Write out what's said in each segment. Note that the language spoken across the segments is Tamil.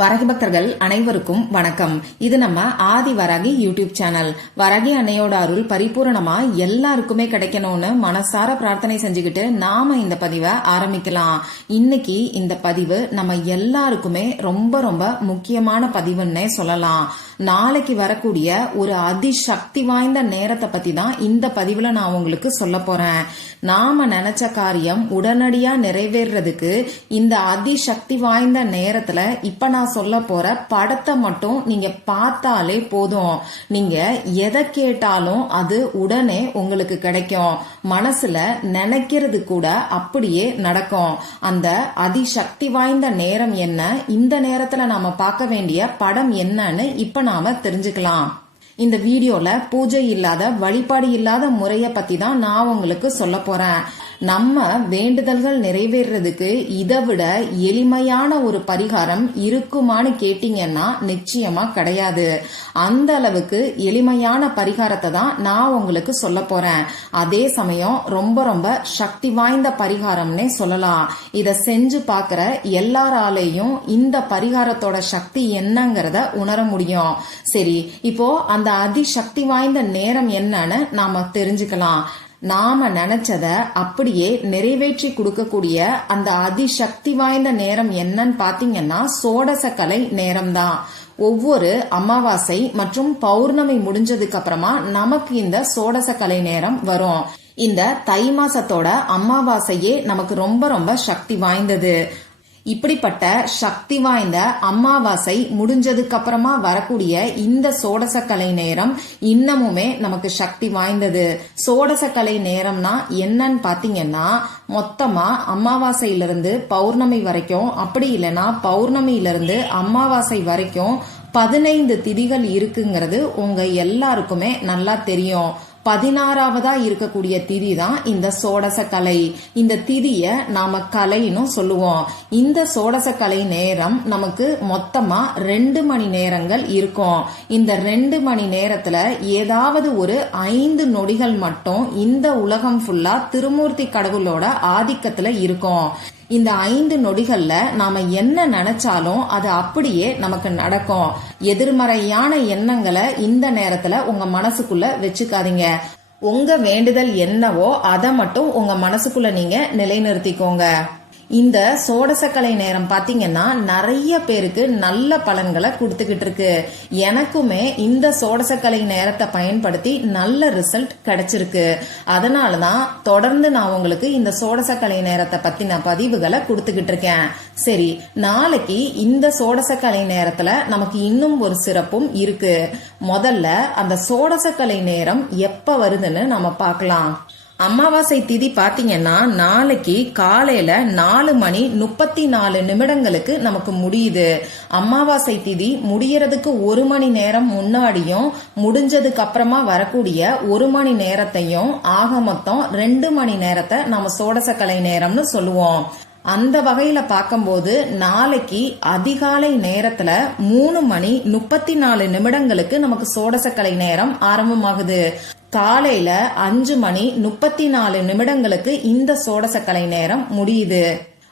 வரகி பக்தர்கள் அனைவருக்கும் வணக்கம். இது நம்ம ஆதி வராகி யூடியூப் சேனல். வரகி அன்னையோட அருள் பரிபூரணமா எல்லாருக்குமே கிடைக்கணும்னு மனசார பிரார்த்தனை செஞ்சுக்கிட்டு நாம இந்த பதிவை ஆரம்பிக்கலாம். இன்னைக்கு இந்த பதிவு நம்ம எல்லாருக்குமே ரொம்ப ரொம்ப முக்கியமான பதிவுன்னே சொல்லலாம். நாளைக்கு வரக்கூடிய ஒரு அதிசக்தி வாய்ந்த நேரத்தை பத்தி தான் இந்த பதிவுல நான் உங்களுக்கு சொல்ல போறேன். நாம நினைச்ச காரியம் உடனடியா நிறைவேறதுக்கு இந்த அதிசக்தி வாய்ந்த நேரத்துல இப்ப நான் சொல்ல போற படத்தை மட்டும் நீங்க பார்த்தாலே போதும். நீங்க எதை கேட்டாலும் அது உடனே உங்களுக்கு கிடைக்கும். மனசுல நினைக்கிறது கூட அப்படியே நடக்கும். அந்த அதிசக்தி வாய்ந்த நேரம் என்ன, இந்த நேரத்துல நாம பார்க்க வேண்டிய படம் என்னன்னு இப்ப நாம தெரிஞ்சுக்கலாம். இந்த வீடியோல பூஜை இல்லாத, வழிபாடு இல்லாத முறைய பத்தி தான் நான் உங்களுக்கு சொல்ல போறேன். நம்ம வேண்டுதல்கள் நிறைவேறதுக்கு இதை விட எளிமையான ஒரு பரிகாரம் இருக்குமான்னு கேட்டீங்கன்னா நிச்சயமா கிடையாது. அந்த அளவுக்கு எளிமையான பரிகாரத்தை தான் நான் உங்களுக்கு சொல்ல போறேன். அதே சமயம் ரொம்ப ரொம்ப சக்தி வாய்ந்த பரிகாரம்னே சொல்லலாம். இத செஞ்சு பாக்குற எல்லாராலையும் இந்த பரிகாரத்தோட சக்தி என்னங்கறத உணர முடியும். சரி, இப்போ அந்த அதிசக்தி வாய்ந்த நேரம் என்னன்னு நாம தெரிஞ்சுக்கலாம். நாம நினைச்சத அப்படியே நிறைவேற்றி கொடுக்கக்கூடிய அந்த அதிசக்தி வாய்ந்த நேரம் என்னன்னு பாத்தீங்கன்னா சோடசக்கலை நேரம் தான். ஒவ்வொரு அமாவாசை மற்றும் பௌர்ணமி முடிஞ்சதுக்கு அப்புறமா நமக்கு இந்த சோடசக்கலை நேரம் வரும். இந்த தை மாசத்தோட அமாவாசையே நமக்கு ரொம்ப ரொம்ப சக்தி வாய்ந்தது. இப்படிப்பட்ட சக்தி வாய்ந்த அமாவாசை முடிஞ்சதுக்கு அப்புறமா வரக்கூடிய இந்த சோடசக்கலை நேரம் இன்னமுமே நமக்கு சக்தி வாய்ந்தது. சோடசக்கலை நேரம்னா என்னன்னு பாத்தீங்கன்னா, மொத்தமா அமாவாசையிலிருந்து பௌர்ணமி வரைக்கும், அப்படி இல்லைன்னா பௌர்ணமியிலிருந்து அமாவாசை வரைக்கும் 15 திதிகள் இருக்குங்கிறது உங்க எல்லாருக்குமே நல்லா தெரியும். 16வதா இருக்கக்கூடிய திதி தான் இந்த சோடசக்கலை. இந்த திதிய நாம கலைன்னு சொல்லுவோம். இந்த சோடசக்கலை நேரம் நமக்கு மொத்தமா 2 மணி நேரங்கள் இருக்கும். இந்த 2 மணி நேரத்துல ஏதாவது ஒரு 5 நொடிகள் மட்டும் இந்த உலகம் ஃபுல்லா திருமூர்த்தி கடவுளோட ஆதிக்கத்துல இருக்கும். இந்த 5 நொடிகள்ல நாம என்ன நினைச்சாலும் அது அப்படியே நமக்கு நடக்கும். எதிர்மறையான எண்ணங்களை இந்த நேரத்துல உங்க மனசுக்குள்ள வச்சுக்காதீங்க. உங்க வேண்டுதல் என்னவோ அதை மட்டும் உங்க மனசுக்குள்ள நீங்க நிலைநிறுத்திக்கோங்க. இந்த சோடசக்கலை நேரம் பாத்தீங்கன்னா நிறைய பேருக்கு நல்ல பலன்களை கொடுத்துக்கிட்டு இருக்கு. எனக்குமே இந்த சோடசக்கலை நேரத்தை பயன்படுத்தி நல்ல ரிசல்ட் கிடைச்சிருக்கு. அதனாலதான் தொடர்ந்து நான் உங்களுக்கு இந்த சோடசக்கலை நேரத்தை பத்தின பதிவுகளை கொடுத்துக்கிட்டு இருக்கேன். சரி, நாளைக்கு இந்த சோடசக்கலை நேரத்துல நமக்கு இன்னும் ஒரு சிறப்பும் இருக்கு. முதல்ல அந்த சோடசக்கலை நேரம் எப்ப வருதுன்னு நம்ம பார்க்கலாம். அமாவாசை திதி பாத்தீங்கன்னா நாளைக்கு காலையில 4:34 நமக்கு முடியுது. அமாவாசை திதி முடியறதுக்கு 1 மணி நேரம் முன்னாடியும் முடிஞ்சதுக்கு அப்புறமா வரக்கூடிய 1 மணி நேரத்தையும் ஆக மொத்தம் 2 மணி நேரத்தை நம்ம சோடசக்கலை நேரம்னு சொல்லுவோம். அந்த வகையில பார்க்கும்போது நாளைக்கு அதிகாலை நேரத்துல 3:34 நமக்கு சோடசக்கலை நேரம் ஆரம்பமாகுது. காலையில 5:34 இந்த சோடசக்கலை நேரம் முடியுது.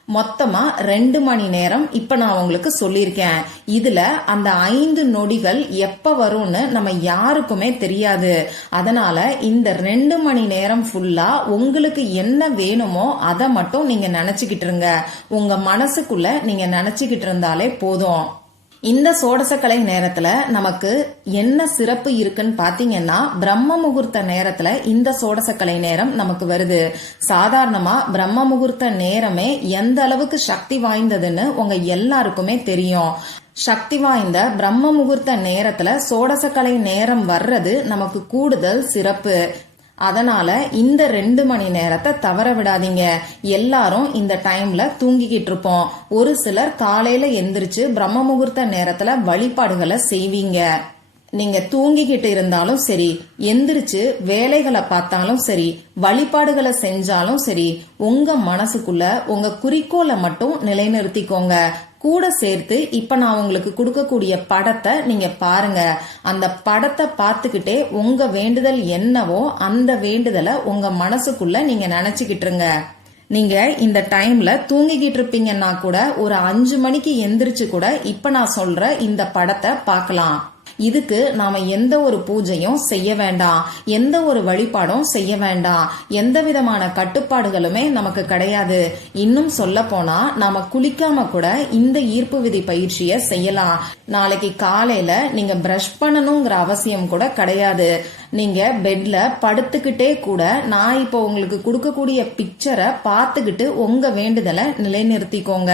மொத்தமா 2 மணி நேரம் இப்ப நான் உங்களுக்கு சொல்லியிருக்கேன். இதுல அந்த 5 நொடிகள் எப்ப வரும்னு நம்ம யாருக்குமே தெரியாது. அதனால இந்த 2 மணி நேரம் ஃபுல்லா உங்களுக்கு என்ன வேணுமோ அதை மட்டும் நீங்க நினைச்சுக்கிட்டு இருங்க. உங்க மனசுக்குள்ள நீங்க நினைச்சுக்கிட்டு இருந்தாலே போதும். இந்த சோடசக்கலை நேரத்துல நமக்கு என்ன சிறப்பு இருக்குன்னு பாத்தீங்கன்னா, பிரம்ம முகூர்த்த நேரத்துல இந்த சோடசக்கலை நேரம் நமக்கு வருது. சாதாரணமா பிரம்ம முகூர்த்த நேரமே எந்த அளவுக்கு சக்தி வாய்ந்ததுன்னு உங்க எல்லாருக்குமே தெரியும். சக்தி வாய்ந்த பிரம்ம முகூர்த்த நேரத்துல சோடசக்கலை நேரம் வர்றது நமக்கு கூடுதல் சிறப்பு. அதனால இந்த 2 மணி நேரத்தை தவற விடாதீங்க. எல்லாரும் இந்த டைம்ல தூங்கிக்கிட்டு இருப்போம். ஒரு சிலர் காலையில எந்திரிச்சு பிரம்ம முகூர்த்த நேரத்துல வழிபாடுகளை செய்வீங்க. நீங்க தூங்கிக்கிட்டு இருந்தாலும் சரி, எந்திரிச்சு வேலைகளை பார்த்தாலும் சரி, வழிபாடுகளை செஞ்சாலும் சரி, உங்க மனசுக்குள்ள உங்க குறிக்கோளை மட்டும் நிலைநிறுத்திக்கோங்க. கூட சேர்த்து இப்ப நான் உங்களுக்கு கொடுக்கக்கூடிய படத்தை நீங்க பாருங்க. அந்த படத்தை பார்த்துக்கிட்டே உங்க வேண்டுதல் என்னவோ அந்த வேண்டுதலை உங்க மனசுக்குள்ள நீங்க நினைச்சுக்கிட்டு இருங்க. நீங்க இந்த டைம்ல தூங்கிக்கிட்டு இருப்பீங்கன்னா கூட ஒரு 5 மணிக்கு எந்திரிச்சு கூட இப்ப நான் சொல்ற இந்த படத்தை பார்க்கலாம். இதுக்கு நாம எந்த ஒரு பூஜையும் செய்ய வேண்டாம், எந்த ஒரு வழிபாடும் செய்ய வேண்டாம், எந்த விதமான கட்டுப்பாடுகளுமே நமக்கு கிடையாது. இன்னும் சொல்ல போனா நாம குளிக்காம கூட இந்த ஈர்ப்பு விதி பயிற்சியை செய்யலாம். நாளைக்கு காலையில நீங்க பிரஷ் பண்ணணுங்கிற அவசியம் கூட கிடையாது. நீங்க பெட்ல படுத்துக்கிட்டே கூட நான் இப்போ உங்களுக்கு கொடுக்கக்கூடிய பிக்சரை பார்த்துக்கிட்டு உங்க வேண்டுதலை நிலைநிறுத்திக்கோங்க.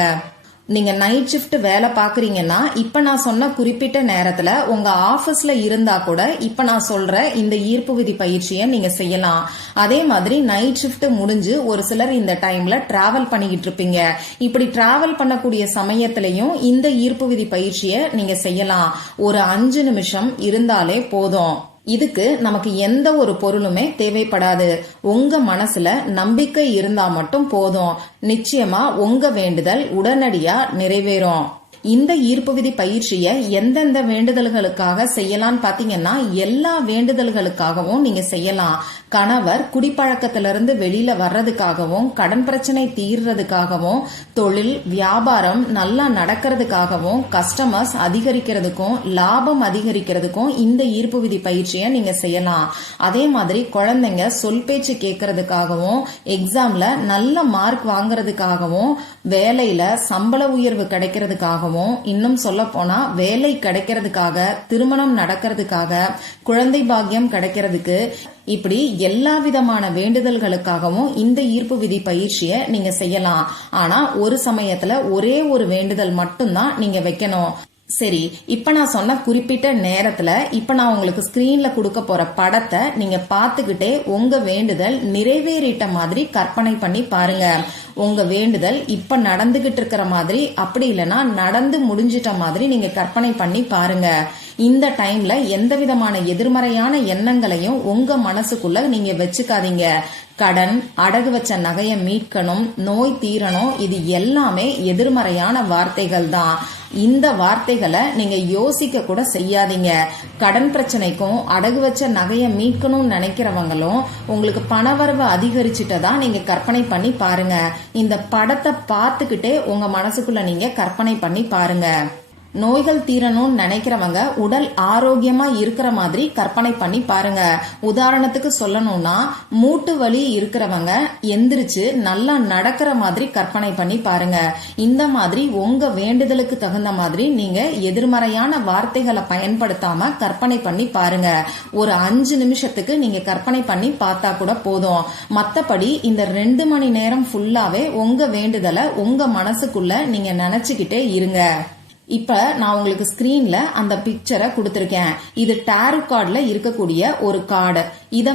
நீங்க நைட் ஷிஃப்ட் வேலை பாக்குறீங்கன்னா இப்ப நான் சொன்ன குறிப்பிட்ட நேரத்துல உங்க ஆபீஸ்ல இருந்தா கூட இப்ப நான் சொல்ற இந்த ஈர்ப்பு விதி பயிற்சியை நீங்க செய்யலாம். அதே மாதிரி நைட் ஷிஃப்ட் முடிஞ்சு ஒரு சிலர் இந்த டைம்ல டிராவல் பண்ணிக்கிட்டு இருப்பீங்க. இப்படி டிராவல் பண்ணக்கூடிய சமயத்திலையும் இந்த ஈர்ப்பு விதி பயிற்சியை நீங்க செய்யலாம். ஒரு 5 நிமிஷம் இருந்தாலே போதும். இதுக்கு நமக்கு எந்த ஒரு பொருளுமே தேவைப்படாது. உங்க மனசுல நம்பிக்கை இருந்தா மட்டும் போதும். நிச்சயமா உங்க வேண்டுதல் உடனடியா நிறைவேறும். இந்த ஈர்ப்பு விதி பயிற்சியை எந்தெந்த வேண்டுதல்களுக்காக செய்யலாம்னு பாத்தீங்கன்னா எல்லா வேண்டுதல்களுக்காகவும் நீங்க செய்யலாம். கணவர் குடிப்பழக்கத்திலிருந்து வெளியில வர்றதுக்காகவும், கடன் பிரச்சனை தீர்றதுக்காகவும், தொழில் வியாபாரம் நல்லா நடக்கிறதுக்காகவும், கஸ்டமர்ஸ் அதிகரிக்கிறதுக்கும், லாபம் அதிகரிக்கிறதுக்கும் இந்த ஈர்ப்பு விதி பயிற்சியை நீங்க செய்யலாம். அதே மாதிரி குழந்தைங்க சொல் பேச்சு கேட்கறதுக்காகவும், எக்ஸாம்ல நல்ல மார்க் வாங்குறதுக்காகவும், வேலையில சம்பள உயர்வு கிடைக்கிறதுக்காகவும், இன்னும் சொல்ல போனா வேலை கிடைக்கிறதுக்காக, திருமணம் நடக்கிறதுக்காக, குழந்தை பாக்கியம் கிடைக்கிறதுக்கு, இப்படி எல்லா விதமான வேண்டுதல்களுக்காகவும் இந்த ஈர்ப்பு விதி பயிற்சியை நீங்க செய்யலாம். ஆனா ஒரு சமயத்துல ஒரே ஒரு வேண்டுதல் மட்டும்தான் நீங்க வைக்கணும். சரி, இப்ப நான் சொன்ன குறிப்பிட்ட நேரத்துல இப்ப நான் உங்களுக்கு ஸ்கிரீன்ல கொடுக்க போற படத்தை நீங்க பாத்துக்கிட்டே உங்க வேண்டுதல் நிறைவேறிட்ட மாதிரி கற்பனை பண்ணி பாருங்க. உங்க வேண்டுதல் இப்ப நடந்துகிட்டு இருக்கிற மாதிரி, அப்படி இல்லைன்னா நடந்து முடிஞ்சிட்ட மாதிரி நீங்க கற்பனை பண்ணி பாருங்க. இந்த டைம்ல எந்த விதமான எதிர்மறையான எண்ணங்களையும் உங்க மனசுக்குள்ள நீங்க வச்சுக்காதீங்க. கடன், அடகு வச்ச நகையை மீட்கணும், நோய் தீரணும், இது எல்லாமே எதிர்மறையான வார்த்தைகள் தான். இந்த வார்த்தைகளை நீங்க யோசிக்க கூட செய்யாதீங்க. கடன் பிரச்சனைக்கும் அடகு வச்ச நகையை மீட்கணும்னு நினைக்கிறவங்களும் உங்களுக்கு பணவரவு அதிகரிச்சுட்டதா நீங்க கற்பனை பண்ணி பாருங்க. இந்த படத்தை பார்த்துக்கிட்டே உங்க மனசுக்குள்ள நீங்க கற்பனை பண்ணி பாருங்க. நோய்கள் தீரணும்னு நினைக்கிறவங்க உடல் ஆரோக்கியமா இருக்கிற மாதிரி கற்பனை பண்ணி பாருங்க. உதாரணத்துக்கு சொல்லணும்னா மூட்டு வலி இருக்கிறவங்க எந்திரிச்சு நல்லா நடக்கிற மாதிரி கற்பனை பண்ணி பாருங்க. இந்த மாதிரி உங்க வேண்டுதலுக்கு தகுந்த மாதிரி நீங்க எதிர்மறையான வார்த்தைகளை பயன்படுத்தாம கற்பனை பண்ணி பாருங்க. ஒரு 5 நிமிஷத்துக்கு நீங்க கற்பனை பண்ணி பார்த்தா கூட போதும். மத்தபடி இந்த 2 மணி நேரம் ஃபுல்லாவே உங்க வேண்டுதலை உங்க மனசுக்குள்ள நீங்க நினைச்சுக்கிட்டே இருங்க. இப்ப நான் உங்களுக்கு ஸ்கிரீன்ல அந்த பிக்சரை கொடுத்திருக்கேன். இது டாரோ கார்டுல இருக்கக்கூடிய ஒரு கார்டு. இத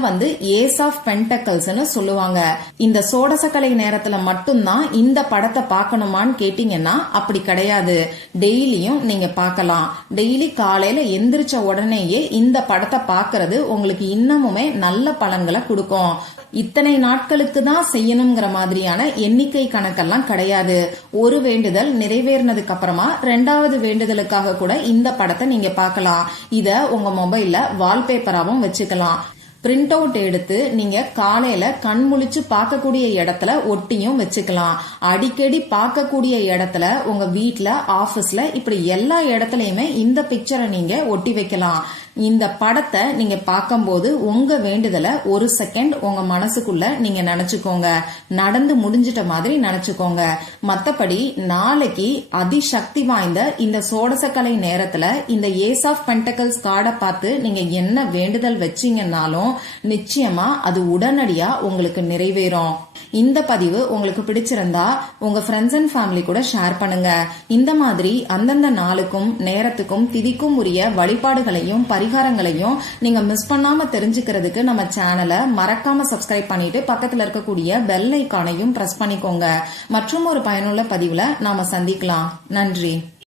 ஏஸ் ஆஃப் பென்டக்கிள்ஸ்னு சொல்லுவாங்க. இந்த சோடசக்கலை நேரத்துல மட்டும்தான் இந்த படத்தை பார்க்கணுமான்னு கேட்டீங்கன்னா அப்படி கிடையாது. டெய்லியும் நீங்க பார்க்கலாம். டெய்லி காலையில எந்திரிச்ச உடனேயே இந்த படத்தை பார்க்கறது உங்களுக்கு இன்னமுமே நல்ல பலன்களை கொடுக்கும். இத்தனை நாட்களுக்கு தான் செய்யணுங்கிற மாதிரியான எண்ணிக்கை கணக்கெல்லாம் கிடையாது. ஒரு வேண்டுதல் நிறைவேறினதுக்கு அப்புறமா 2வது வேண்டுதலுக்காக கூட இந்த படத்தை நீங்க பார்க்கலாம். இத உங்க மொபைல்ல வால்பேப்பராவும் வச்சுக்கலாம். பிரிண்ட் அவுட் எடுத்து நீங்க காலையில கண் முழிச்சு பார்க்கக்கூடிய இடத்துல ஒட்டியும் வச்சுக்கலாம். அடிக்கடி பார்க்கக்கூடிய இடத்துல, உங்க வீட்ல, ஆபீஸ்ல, இப்படி எல்லா இடத்துலயுமே இந்த பிக்சரை நீங்க ஒட்டி வைக்கலாம். இந்த படத்தை நீங்க பார்க்கும்போது உங்க வேண்டுதலை ஒரு செகண்ட் உங்க மனசுக்குள்ள நீங்க நினைச்சுக்கோங்க. நடந்து முடிஞ்சிட்ட மாதிரி நினைச்சுக்கோங்க. மத்தபடி நாளைக்கு அதிசக்தி வாய்ந்த இந்த சோடசக்கலை நேரத்துல இந்த ஏஸ் ஆஃப் பென்டக்கிள்ஸ் கார்டை பார்த்து நீங்க என்ன வேண்டுதல் வச்சீங்கன்னாலும் நிச்சயமா அது உடனடியா உங்களுக்கு நிறைவேறும். இந்த பதிவு உங்களுக்கு பிடிச்சிருந்தா உங்க ஃப்ரெண்ட்ஸ் அண்ட் ஃபேமிலி கூட ஷேர் பண்ணுங்க. இந்த மாதிரி அந்தந்த நாளுக்கும் நேரத்துக்கும் திதிக்கும் உரிய வழிபாடுகளையும் பரிகாரங்களையும் நீங்க மிஸ் பண்ணாம தெரிஞ்சுக்கிறதுக்கு நம்ம சேனலை மறக்காம சப்ஸ்கிரைப் பண்ணிட்டு பக்கத்துல இருக்கக்கூடிய பெல் ஐகானையும் பிரஸ் பண்ணிக்கோங்க. மற்றும் ஒரு பயனுள்ள பதிவுல நாம சந்திக்கலாம். நன்றி.